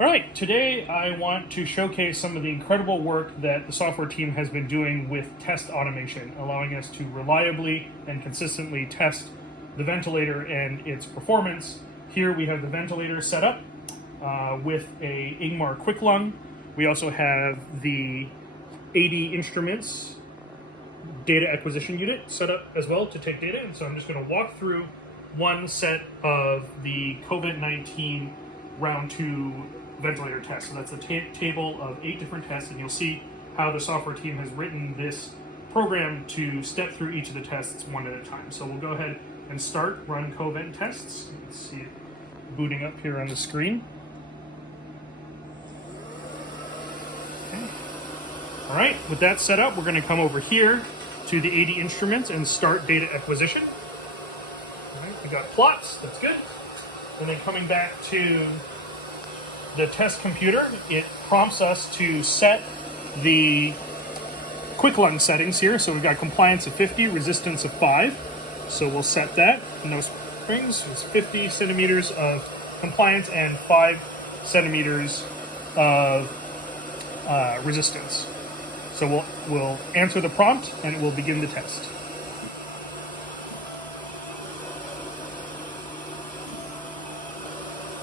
All right, today I want to showcase some of the incredible work that the software team has been doing with test automation, allowing us to reliably and consistently test the ventilator and its performance. Here we have the ventilator set up with a Ingmar quick lung. We also have the AD instruments data acquisition unit set up as well to take data. And so I'm just going to walk through one set of the COVID-19 round 2 ventilator tests. So that's a table of 8 different tests, and you'll see how the software team has written this program to step through each of the tests one at a time. So we'll go ahead and start run COVID tests. Let's see it booting up here on the screen. Okay. All right, with that set up, we're going to come over here to the AD instruments and start data acquisition. All right, we got plots, that's good. And then coming back to the test computer, it prompts us to set the quick lung settings here. So we've got compliance of 50, resistance of 5. So we'll set that. No springs. It's 50 centimeters of compliance and 5 centimeters of resistance. So we'll answer the prompt and it will begin the test.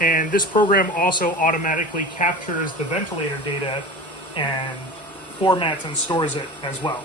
And this program also automatically captures the ventilator data and formats and stores it as well.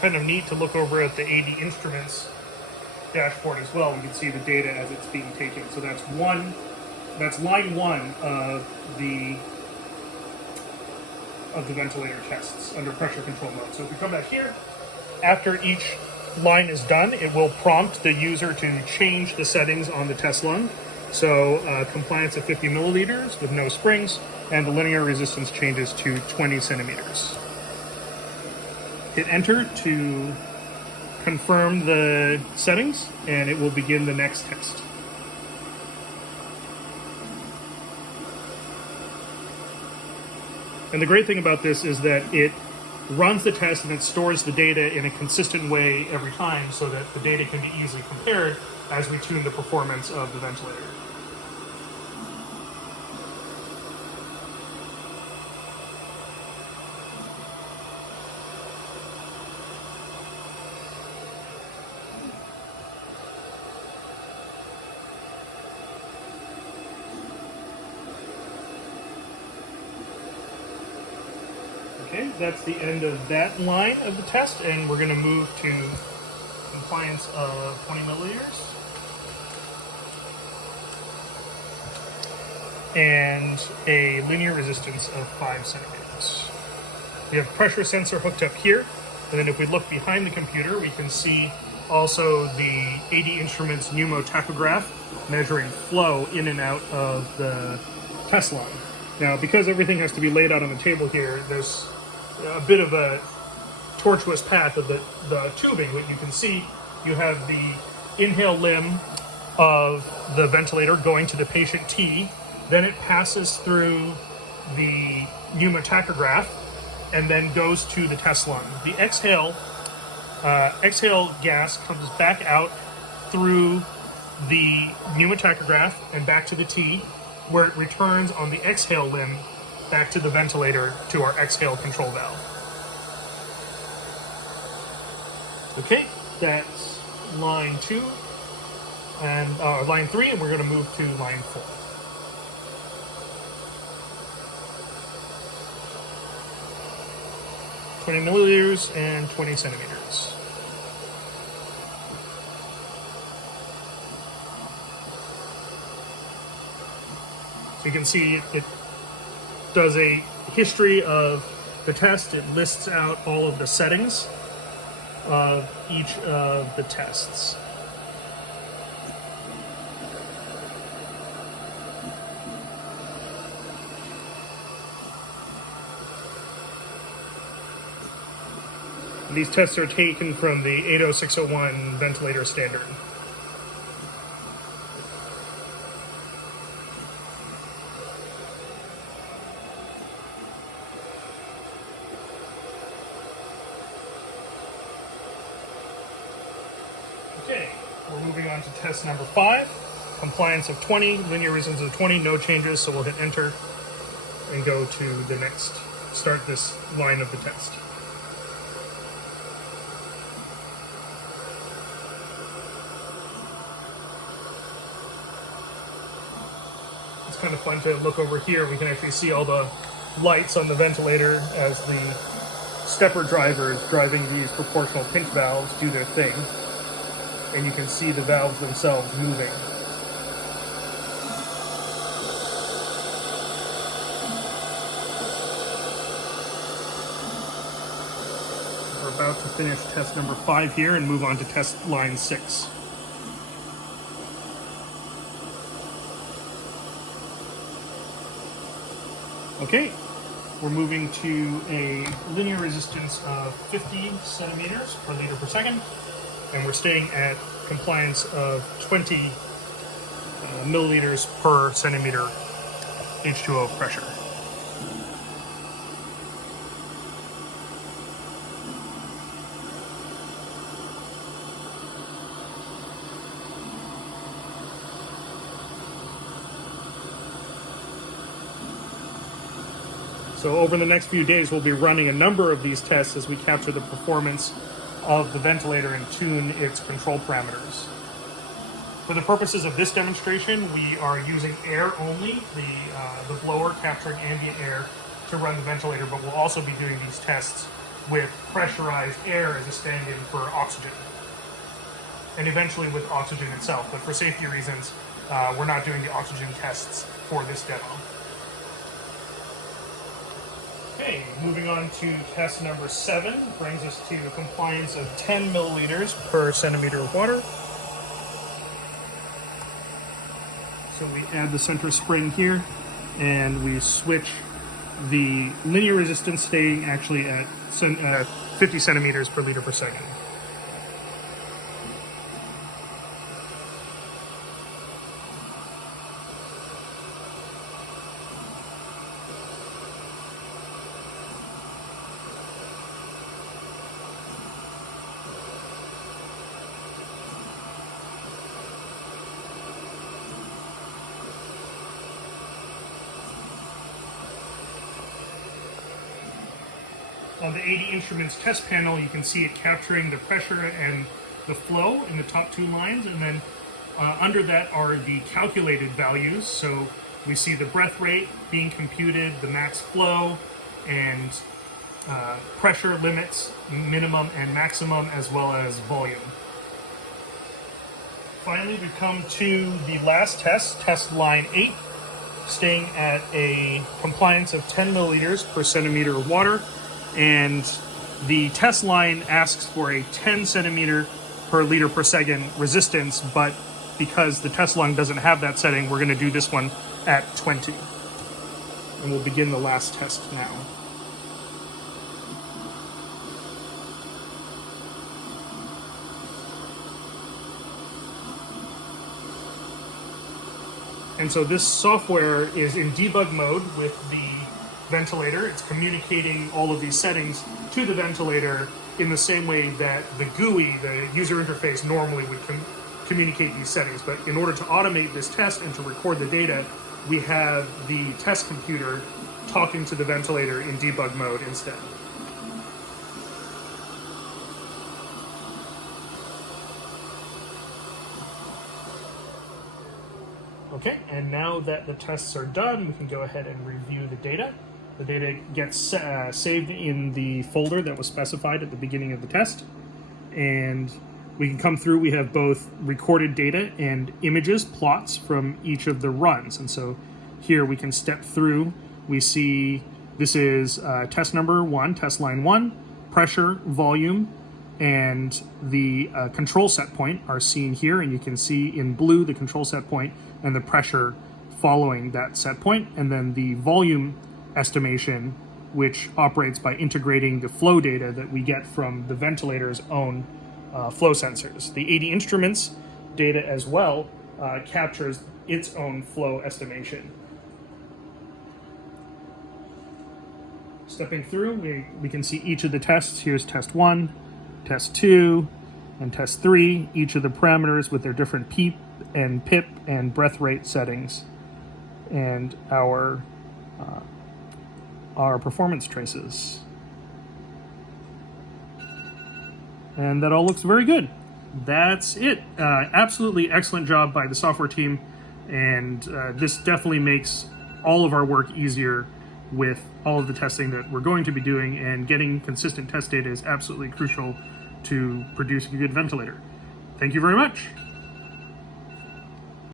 Kind of neat to look over at the AD instruments dashboard as well. We can see the data as it's being taken. So that's line 1 of the ventilator tests under pressure control mode. So if we come back here, after each line is done, it will prompt the user to change the settings on the test lung. So compliance of 50 milliliters with no springs, and the linear resistance changes to 20 centimeters. Hit enter to confirm the settings, and it will begin the next test. And the great thing about this is that it runs the test and it stores the data in a consistent way every time so that the data can be easily compared as we tune the performance of the ventilator. Okay, that's the end of that line of the test, and we're going to move to compliance of 20 milliliters. And a linear resistance of 5 centimeters. We have pressure sensor hooked up here, and then if we look behind the computer, we can see also the AD instruments pneumotachograph measuring flow in and out of the test line. Now, because everything has to be laid out on the table here, there's a bit of a tortuous path of the tubing. What you can see, you have the inhale limb of the ventilator going to the patient T, then it passes through the pneumotachograph and then goes to the test lung. The exhale gas comes back out through the pneumotachograph and back to the T, where it returns on the exhale limb back to the ventilator to our exhale control valve. Okay, that's line 2 and line 3, and we're going to move to line 4. $20 milliliters and 20 centimeters. So you can see it does a history of the test. It lists out all of the settings of each of the tests. These tests are taken from the 80601 ventilator standard. Okay, we're moving on to test number 5. Compliance of 20, linear resistance of 20, no changes, so we'll hit enter and go to the next, start this line of the test. It's kind of fun to look over here. We can actually see all the lights on the ventilator as the stepper drivers driving these proportional pinch valves do their thing. And you can see the valves themselves moving. We're about to finish test number 5 here and move on to test line 6. Okay, we're moving to a linear resistance of 50 centimeters per liter per second, and we're staying at compliance of 20 milliliters per centimeter H2O pressure. So over the next few days, we'll be running a number of these tests as we capture the performance of the ventilator and tune its control parameters. For the purposes of this demonstration, we are using air only, the blower capturing ambient air to run the ventilator, but we'll also be doing these tests with pressurized air as a stand-in for oxygen, and eventually with oxygen itself. But for safety reasons, we're not doing the oxygen tests for this demo. Okay, moving on to test number 7, brings us to a compliance of 10 milliliters per centimeter of water. So we add the center spring here, and we switch the linear resistance staying actually at 50 centimeters per liter per second. On the 80 instruments test panel, you can see it capturing the pressure and the flow in the top 2 lines, and then under that are the calculated values. So we see the breath rate being computed, the max flow, and pressure limits, minimum and maximum, as well as volume. Finally, we come to the last test, test line 8, staying at a compliance of 10 milliliters per centimeter of water. And the test line asks for a 10 centimeter per liter per second resistance, but because the test line doesn't have that setting, we're going to do this one at 20. And we'll begin the last test now. And so this software is in debug mode with the ventilator. It's communicating all of these settings to the ventilator in the same way that the GUI, the user interface, normally would communicate these settings. But in order to automate this test and to record the data, we have the test computer talking to the ventilator in debug mode instead. Okay, and now that the tests are done, we can go ahead and review the data. The data gets saved in the folder that was specified at the beginning of the test. And we can come through, we have both recorded data and images, plots from each of the runs. And so here we can step through. We see this is test number 1, test line 1, pressure, volume, and the control set point are seen here. And you can see in blue the control set point and the pressure following that set point. And then the volume estimation which operates by integrating the flow data that we get from the ventilator's own flow sensors. The 80 instruments data as well captures its own flow estimation. Stepping through, we can see each of the tests. Here's test 1, test 2, and test 3, each of the parameters with their different PEEP and PIP and breath rate settings, and our performance traces. And that all looks very good. That's it. Absolutely excellent job by the software team, and this definitely makes all of our work easier with all of the testing that we're going to be doing, and getting consistent test data is absolutely crucial to produce a good ventilator. Thank you very much.